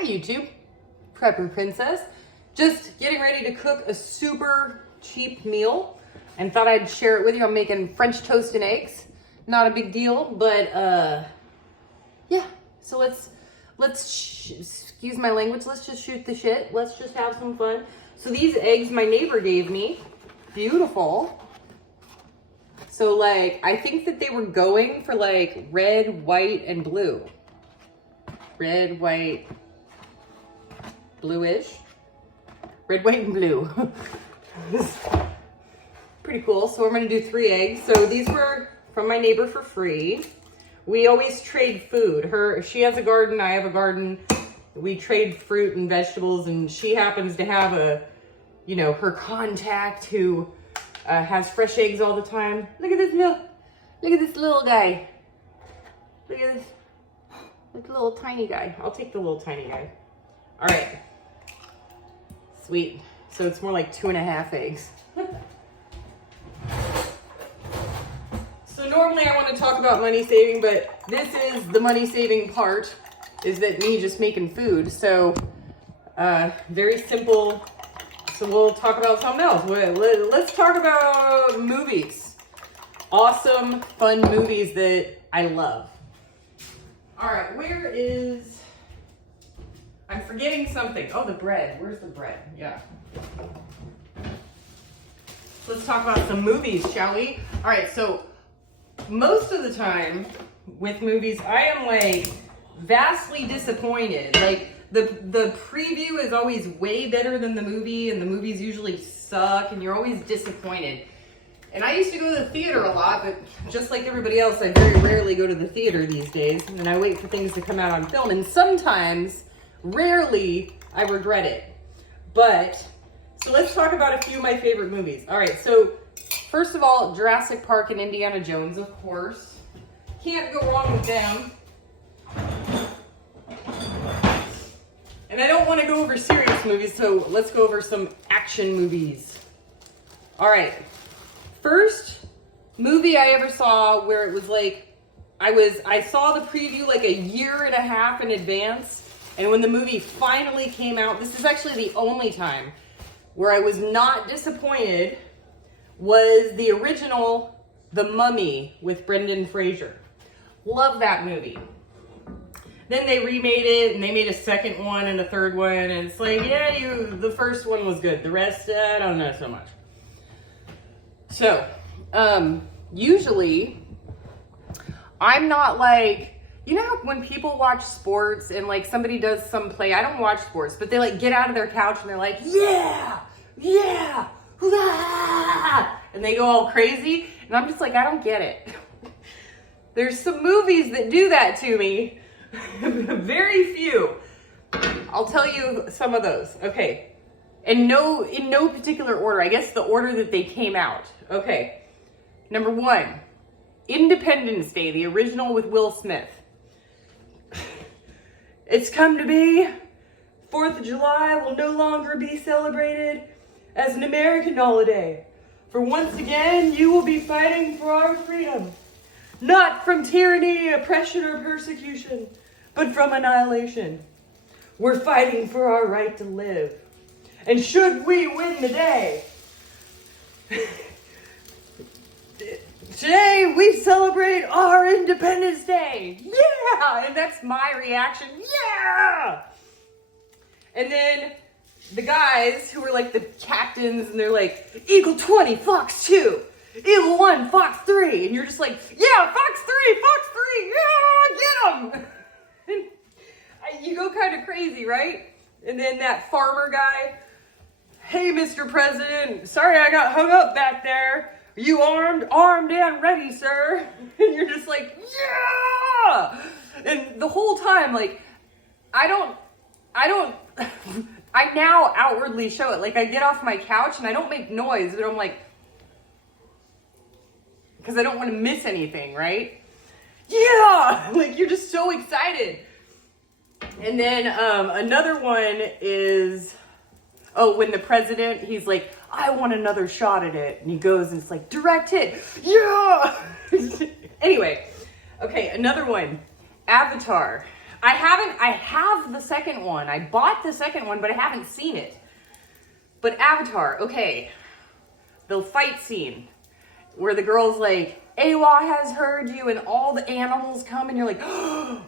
Hi YouTube, Prepper Princess. Just getting ready to cook a super cheap meal and thought I'd share it with you. I'm making French toast and eggs. Not a big deal, but yeah. So let's excuse my language, let's just shoot the shit. Let's just have some fun. So these eggs my neighbor gave me, beautiful. So like, I think that they were going for like red, white, and blue. Red, white, bluish. Red, white, and blue. Pretty cool. So I'm gonna do 3 eggs. So these were from my neighbor for free. We always trade food. She has a garden, I have a garden. We trade fruit and vegetables, and she happens to have her contact who has fresh eggs all the time. Look at this little guy. Look at this little tiny guy. I'll take the little tiny guy. All right. Sweet. So it's more like 2.5 eggs. So normally I want to talk about money saving, but this is the money saving part, is that me just making food. So very simple. So we'll talk about something else. Let's talk about movies. Awesome, fun movies that I love. All right, I'm forgetting something. Oh, the bread. Where's the bread? Yeah. Let's talk about some movies, shall we? All right, so most of the time with movies, I am like vastly disappointed. Like the preview is always way better than the movie, and the movies usually suck, and you're always disappointed. And I used to go to the theater a lot, but just like everybody else, I very rarely go to the theater these days, and I wait for things to come out on film, and sometimes, rarely, I regret it. But, so let's talk about a few of my favorite movies. All right, so first of all, Jurassic Park and Indiana Jones, of course. Can't go wrong with them. And I don't want to go over serious movies, so let's go over some action movies. All right. First movie I ever saw where it was like, I saw the preview like 1.5 years in advance. And when the movie finally came out, this is actually the only time where I was not disappointed, was the original The Mummy with Brendan Fraser. Love that movie. Then they remade it, and they made a second one and a third one, and it's like, yeah, the first one was good. The rest, I don't know so much. So, usually, I'm not like, you know when people watch sports and like somebody does some play, I don't watch sports, but they like get out of their couch and they're like, yeah, ah, and they go all crazy, and I'm just like, I don't get it. There's some movies that do that to me. Very few. I'll tell you some of those. Okay. In no particular order. I guess the order that they came out. Okay. Number 1, Independence Day, the original with Will Smith. It's come to be, 4th of July will no longer be celebrated as an American holiday. For once again, you will be fighting for our freedom. Not from tyranny, oppression, or persecution, but from annihilation. We're fighting for our right to live. And should we win the day, today we celebrate our Independence Day. Yeah! And that's my reaction. Yeah! And then the guys who are like the captains, and they're like, Eagle 20, Fox 2. Eagle 1, Fox 3. And you're just like, yeah, Fox 3, yeah, get him. And you go kind of crazy, right? And then that farmer guy, hey, Mr. President, sorry I got hung up back there. Are you armed? Armed and ready, sir. And you're just like, yeah. And the whole time, like, I now outwardly show it. Like, I get off my couch and I don't make noise, but I'm like, because I don't want to miss anything, right? Yeah! Like, you're just so excited. And then another one is, when the president, he's like, I want another shot at it. And he goes and it's like, direct hit. Yeah! Anyway, okay, another one. Avatar. I have the second one. I bought the second one, but I haven't seen it. But Avatar, okay. The fight scene where the girl's like, Awa has heard you, and all the animals come, and you're like, oh,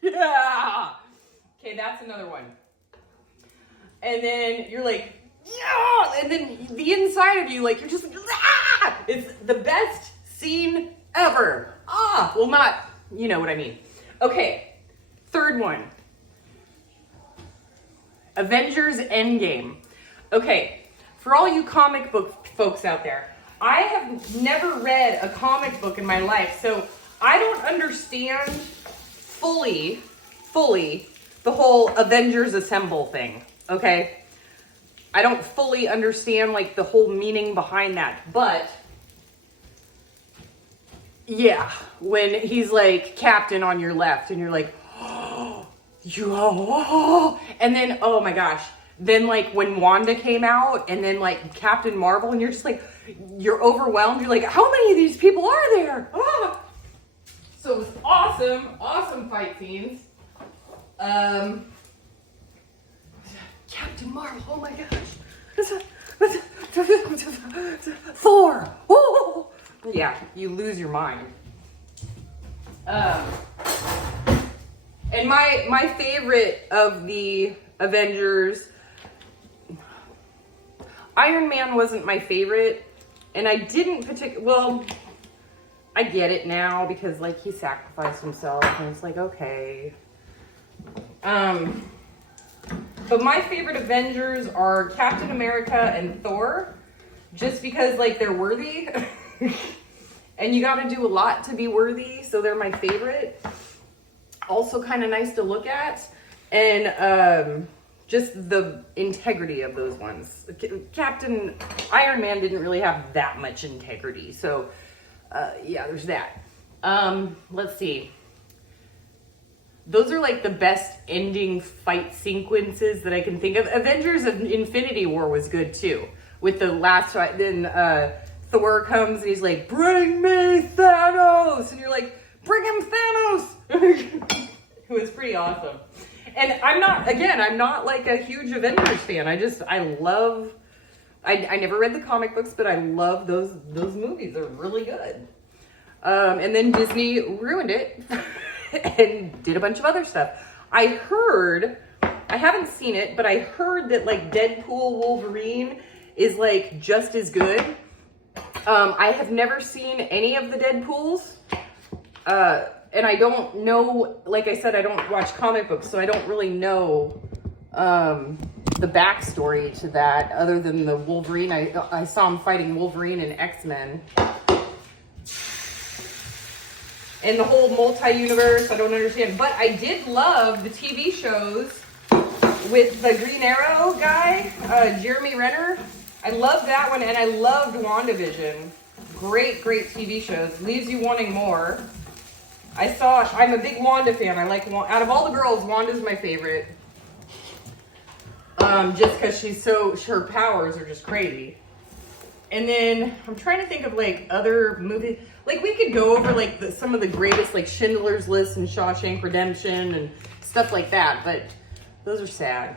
yeah. Okay, that's another one. And then you're like, yeah, and then the inside of you, like, you're just like, ah! It's the best scene ever. Well, not, you know what I mean. Okay, third one. Avengers Endgame. Okay, for all you comic book folks out there, I have never read a comic book in my life, so I don't understand fully the whole Avengers Assemble thing, okay? I don't fully understand, like, the whole meaning behind that, but yeah, when he's like, Captain on your left, and you're like, oh, and then, oh my gosh, then like when Wanda came out, and then like Captain Marvel, and you're just like, you're overwhelmed, you're like, how many of these people are there? So it was awesome fight scenes. Captain Marvel, oh my gosh. Thor, oh! Yeah, you lose your mind. And my favorite of the Avengers, Iron Man wasn't my favorite, and I didn't well, I get it now because like he sacrificed himself, and it's like, okay. But my favorite Avengers are Captain America and Thor, just because like they're worthy. And you got to do a lot to be worthy, so they're my favorite. Also kind of nice to look at, and just the integrity of those ones. Iron Man didn't really have that much integrity, so yeah, there's that. Let's see. Those are like the best ending fight sequences that I can think of. Avengers of Infinity War was good too, with the last fight. Then Thor comes and he's like, bring me Thanos! And you're like, bring him Thanos! It was pretty awesome. And I'm not like a huge Avengers fan. I never read the comic books, but I love those movies. They're really good. And then Disney ruined it and did a bunch of other stuff. I haven't seen it, but I heard that like Deadpool Wolverine is like just as good. I have never seen any of the Deadpools, and I don't know, like I said, I don't watch comic books, so I don't really know the backstory to that, other than the Wolverine. I saw him fighting Wolverine in X-Men. And the whole multi-universe, I don't understand. But I did love the TV shows with the Green Arrow guy, Jeremy Renner. I loved that one, and I loved WandaVision. Great TV shows. Leaves you wanting more. I'm a big Wanda fan. I like, out of all the girls, Wanda's my favorite. Just because her powers are just crazy. And then, I'm trying to think of like other movies. Like we could go over like some of the greatest, like Schindler's List and Shawshank Redemption and stuff like that, but those are sad.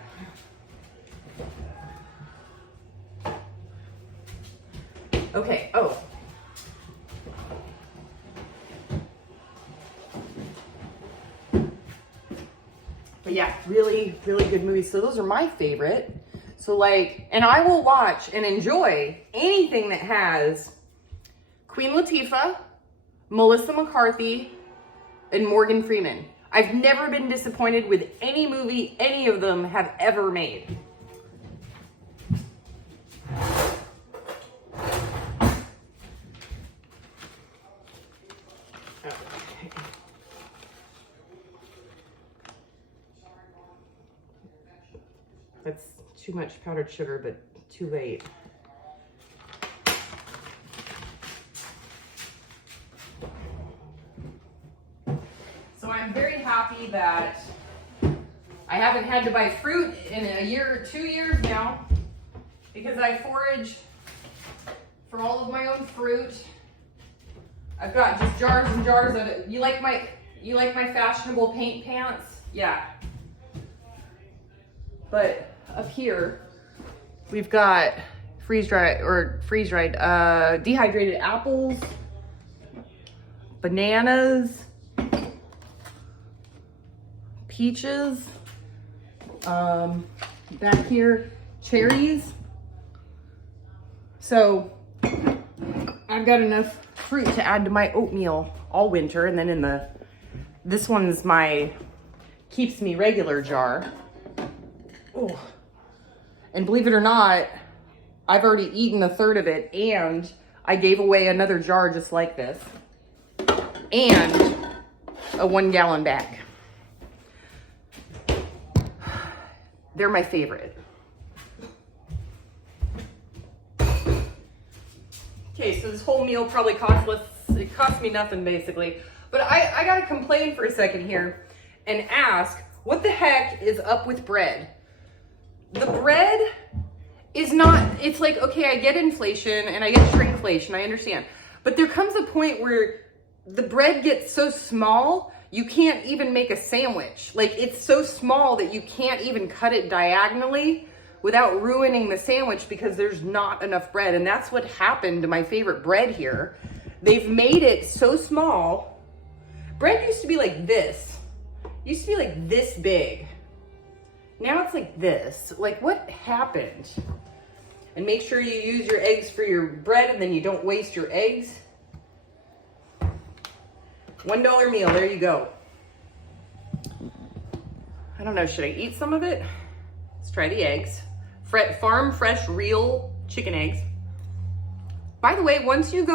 Okay, But yeah, really good movies. So those are my favorite. So like, and I will watch and enjoy anything that has Queen Latifah, Melissa McCarthy, and Morgan Freeman. I've never been disappointed with any movie any of them have ever made. That's too much powdered sugar, but too late. So I'm very happy that I haven't had to buy fruit in a year or 2 years now, because I forage for all of my own fruit. I've got just jars and jars of it. You like You like my fashionable paint pants? Yeah. But up here, we've got freeze-dried dehydrated apples, bananas, peaches, back here, cherries. So I've got enough fruit to add to my oatmeal all winter. And then this one's my keeps me regular jar. Oh, and believe it or not, I've already eaten a third of it, and I gave away another jar just like this, and a 1 gallon bag. They're my favorite. Okay, so this whole meal probably it cost me nothing basically. But I gotta complain for a second here and ask, what the heck is up with bread? The bread is not, it's like, okay, I get inflation and I get shrinkflation, I understand. But there comes a point where the bread gets so small, you can't even make a sandwich. Like, it's so small that you can't even cut it diagonally without ruining the sandwich because there's not enough bread. And that's what happened to my favorite bread here. They've made it so small. Bread used to be like this. Used to be like this big. Now it's like this. Like, what happened? And make sure you use your eggs for your bread and then you don't waste your eggs. $1 meal, there you go. I don't know, should I eat some of it? Let's try the eggs. Farm fresh, real chicken eggs. By the way, once you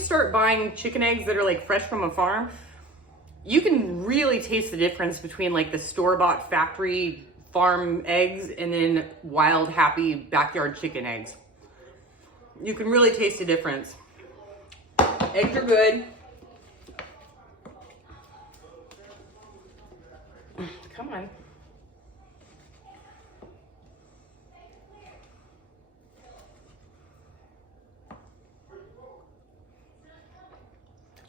start buying chicken eggs that are like fresh from a farm, you can really taste the difference between like the store-bought factory farm eggs and then wild, happy backyard chicken eggs. You can really taste the difference. Eggs are good. Come on.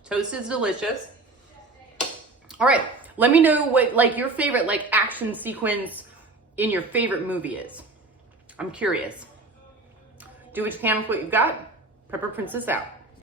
Toast is delicious. All right, let me know what like your favorite like action sequence in your favorite movie is. I'm curious. Do what you can with what you've got. Pepper Princess out.